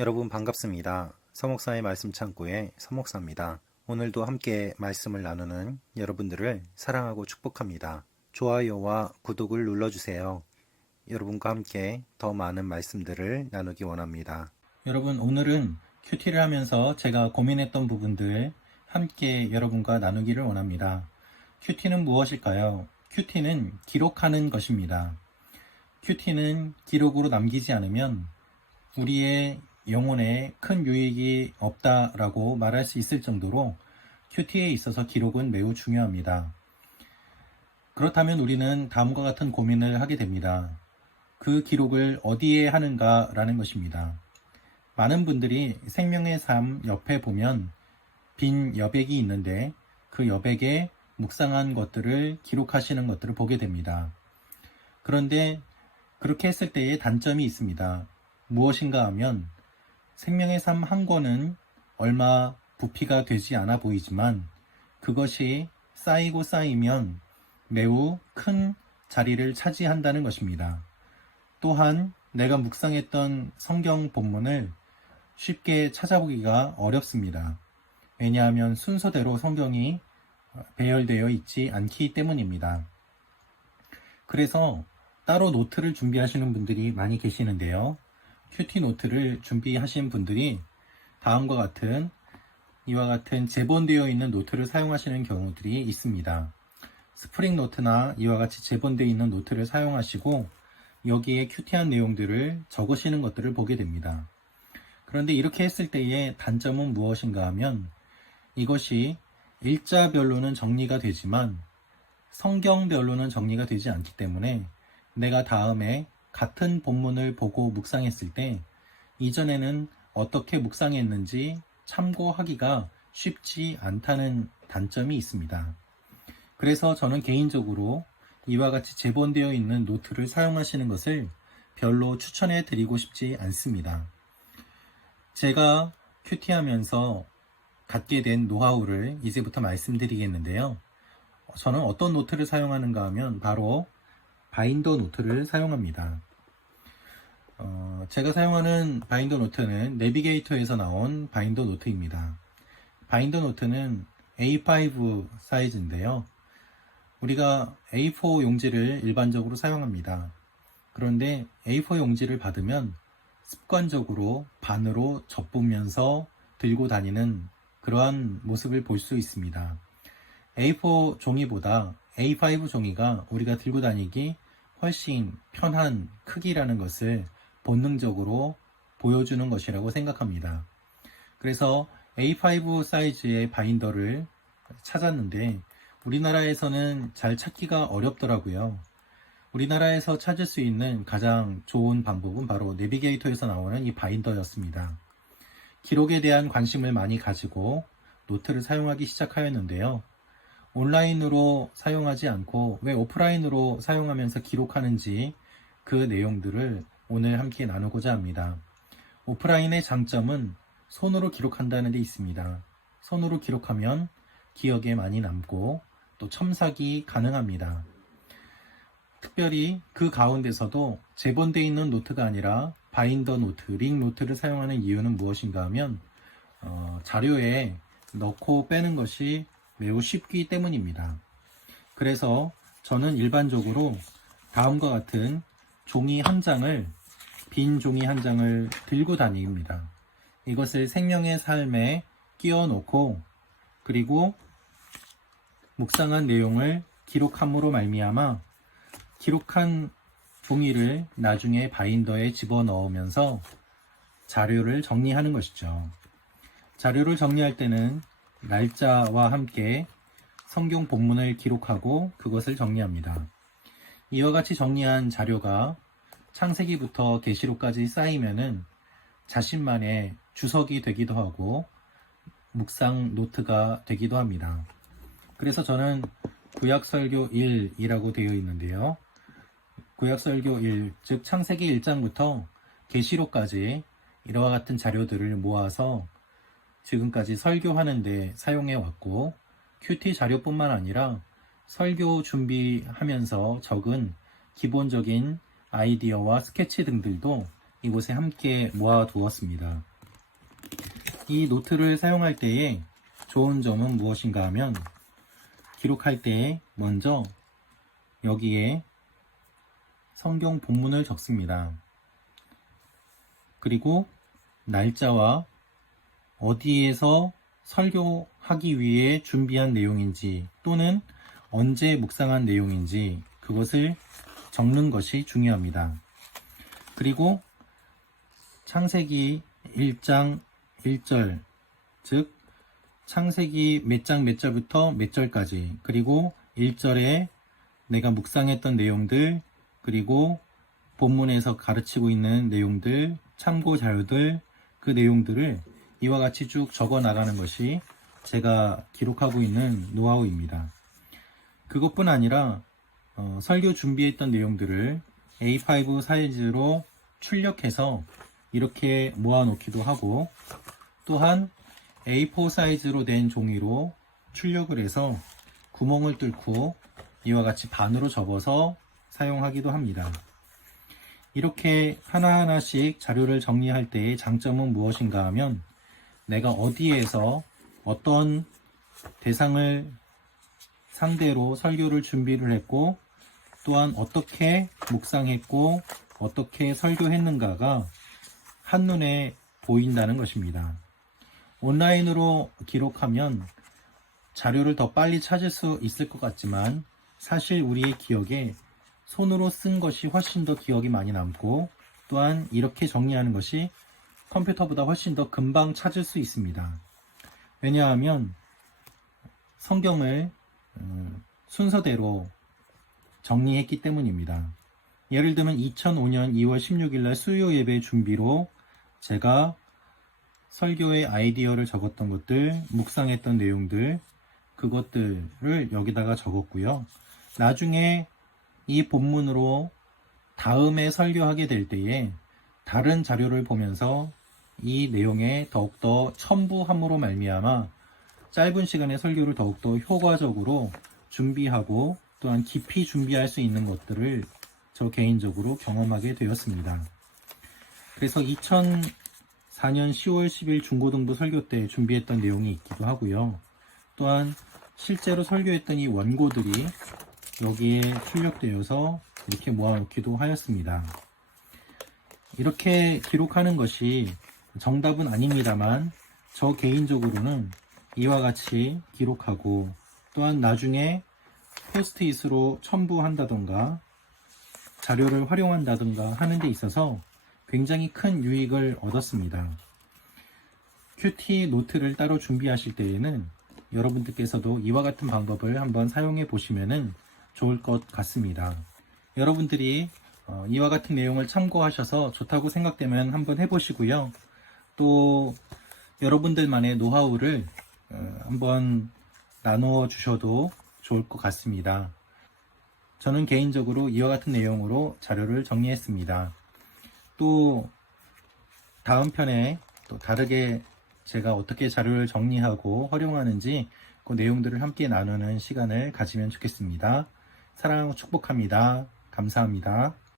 여러분 반갑습니다. 서목사의 말씀 창고의 서목사입니다. 오늘도 함께 말씀을 나누는 여러분들을 사랑하고 축복합니다. 좋아요와 구독을 눌러주세요. 여러분과 함께 더 많은 말씀들을 나누기 원합니다. 여러분, 오늘은 큐티를 하면서 제가 고민했던 부분들 함께 여러분과 나누기를 원합니다. 큐티는 무엇일까요? 큐티는 기록하는 것입니다. 큐티는 기록으로 남기지 않으면 우리의 영혼에 큰 유익이 없다라고 말할 수 있을 정도로 큐티에 있어서 기록은 매우 중요합니다. 그렇다면 우리는 다음과 같은 고민을 하게 됩니다. 그 기록을 어디에 하는가라는 것입니다. 많은 분들이 생명의 삶 옆에 보면 빈 여백이 있는데 그 여백에 묵상한 것들을 기록하시는 것들을 보게 됩니다. 그런데 그렇게 했을 때의 단점이 있습니다. 무엇인가 하면 생명의 삶 한 권은 얼마 부피가 되지 않아 보이지만 그것이 쌓이고 쌓이면 매우 큰 자리를 차지한다는 것입니다. 또한 내가 묵상했던 성경 본문을 쉽게 찾아보기가 어렵습니다. 왜냐하면 순서대로 성경이 배열되어 있지 않기 때문입니다. 그래서 따로 노트를 준비하시는 분들이 많이 계시는데요. 큐티 노트를 준비하신 분들이 다음과 같은 이와 같은 재본되어 있는 노트를 사용하시는 경우들이 있습니다. 스프링 노트나 이와 같이 재본되어 있는 노트를 사용하시고 여기에 큐티한 내용들을 적으시는 것들을 보게 됩니다. 그런데 이렇게 했을 때의 단점은 무엇인가 하면 이것이 일자별로는 정리가 되지만 성경별로는 정리가 되지 않기 때문에 내가 다음에 같은 본문을 보고 묵상했을 때 이전에는 어떻게 묵상했는지 참고하기가 쉽지 않다는 단점이 있습니다. 그래서 저는 개인적으로 이와 같이 재본되어 있는 노트를 사용하시는 것을 별로 추천해 드리고 싶지 않습니다. 제가 큐티하면서 갖게 된 노하우를 이제부터 말씀드리겠는데요. 저는 어떤 노트를 사용하는가 하면 바로 바인더 노트를 사용합니다. 제가 사용하는 바인더 노트는 내비게이터에서 나온 바인더 노트입니다. 바인더 노트는 A5 사이즈인데요. 우리가 A4 용지를 일반적으로 사용합니다. 그런데 A4 용지를 받으면 습관적으로 반으로 접으면서 들고 다니는 그러한 모습을 볼 수 있습니다. A4 종이보다 A5 종이가 우리가 들고 다니기 훨씬 편한 크기라는 것을 본능적으로 보여주는 것이라고 생각합니다. 그래서 A5 사이즈의 바인더를 찾았는데 우리나라에서는 잘 찾기가 어렵더라고요. 우리나라에서 찾을 수 있는 가장 좋은 방법은 바로 내비게이터에서 나오는 이 바인더였습니다. 기록에 대한 관심을 많이 가지고 노트를 사용하기 시작하였는데요. 온라인으로 사용하지 않고 왜 오프라인으로 사용하면서 기록하는지 그 내용들을 오늘 함께 나누고자 합니다. 오프라인의 장점은 손으로 기록한다는 데 있습니다. 손으로 기록하면 기억에 많이 남고 또 첨삭이 가능합니다. 특별히 그 가운데서도 재본되어 있는 노트가 아니라 바인더 노트, 링 노트를 사용하는 이유는 무엇인가 하면 자료에 넣고 빼는 것이 매우 쉽기 때문입니다. 그래서 저는 일반적으로 다음과 같은 종이 한 장을, 빈 종이 한 장을 들고 다닙니다. 이것을 생명의 삶에 끼워 놓고 그리고 묵상한 내용을 기록함으로 말미암아 기록한 종이를 나중에 바인더에 집어넣으면서 자료를 정리하는 것이죠. 자료를 정리할 때는 날짜와 함께 성경 본문을 기록하고 그것을 정리합니다. 이와 같이 정리한 자료가 창세기부터 계시록까지 쌓이면은 자신만의 주석이 되기도 하고 묵상 노트가 되기도 합니다. 그래서 저는 구약설교 1이라고 되어 있는데요. 구약설교 1, 즉 창세기 1장부터 계시록까지 이와 같은 자료들을 모아서 지금까지 설교하는 데 사용해 왔고 큐티 자료뿐만 아니라 설교 준비하면서 적은 기본적인 아이디어와 스케치 등들도 이곳에 함께 모아두었습니다. 이 노트를 사용할 때에 좋은 점은 무엇인가 하면 기록할 때에 먼저 여기에 성경 본문을 적습니다. 그리고 날짜와 어디에서 설교하기 위해 준비한 내용인지 또는 언제 묵상한 내용인지 그것을 적는 것이 중요합니다. 그리고 창세기 1장 1절, 즉 창세기 몇 장 몇 절부터 몇 절까지, 그리고 1절에 내가 묵상했던 내용들, 그리고 본문에서 가르치고 있는 내용들, 참고 자료들, 그 내용들을 이와 같이 쭉 적어 나가는 것이 제가 기록하고 있는 노하우입니다. 그것뿐 아니라 설교 준비했던 내용들을 A5 사이즈로 출력해서 이렇게 모아놓기도 하고, 또한 A4 사이즈로 된 종이로 출력을 해서 구멍을 뚫고 이와 같이 반으로 접어서 사용하기도 합니다. 이렇게 하나하나씩 자료를 정리할 때의 장점은 무엇인가 하면 내가 어디에서 어떤 대상을 상대로 설교를 준비를 했고 또한 어떻게 묵상했고 어떻게 설교했는가가 한눈에 보인다는 것입니다. 온라인으로 기록하면 자료를 더 빨리 찾을 수 있을 것 같지만 사실 우리의 기억에 손으로 쓴 것이 훨씬 더 기억이 많이 남고 또한 이렇게 정리하는 것이 컴퓨터보다 훨씬 더 금방 찾을 수 있습니다. 왜냐하면 성경을 순서대로 정리했기 때문입니다. 예를 들면 2005년 2월 16일 날 수요 예배 준비로 제가 설교의 아이디어를 적었던 것들, 묵상했던 내용들, 그것들을 여기다가 적었고요. 나중에 이 본문으로 다음에 설교하게 될 때에 다른 자료를 보면서 이 내용에 더욱더 첨부함으로 말미암아 짧은 시간에 설교를 더욱더 효과적으로 준비하고 또한 깊이 준비할 수 있는 것들을 저 개인적으로 경험하게 되었습니다. 그래서 2004년 10월 10일 중고등부 설교 때 준비했던 내용이 있기도 하고요. 또한 실제로 설교했던 이 원고들이 여기에 출력되어서 이렇게 모아놓기도 하였습니다. 이렇게 기록하는 것이 정답은 아닙니다만 저 개인적으로는 이와 같이 기록하고 또한 나중에 포스트잇으로 첨부한다던가 자료를 활용한다던가 하는 데 있어서 굉장히 큰 유익을 얻었습니다. 큐티 노트를 따로 준비하실 때에는 여러분들께서도 이와 같은 방법을 한번 사용해 보시면 좋을 것 같습니다. 여러분들이 이와 같은 내용을 참고하셔서 좋다고 생각되면 한번 해보시고요. 또 여러분들만의 노하우를 한번 나누어 주셔도 좋을 것 같습니다. 저는 개인적으로 이와 같은 내용으로 자료를 정리했습니다. 또 다음 편에 또 다르게 제가 어떻게 자료를 정리하고 활용하는지 그 내용들을 함께 나누는 시간을 가지면 좋겠습니다. 사랑하고 축복합니다. 감사합니다.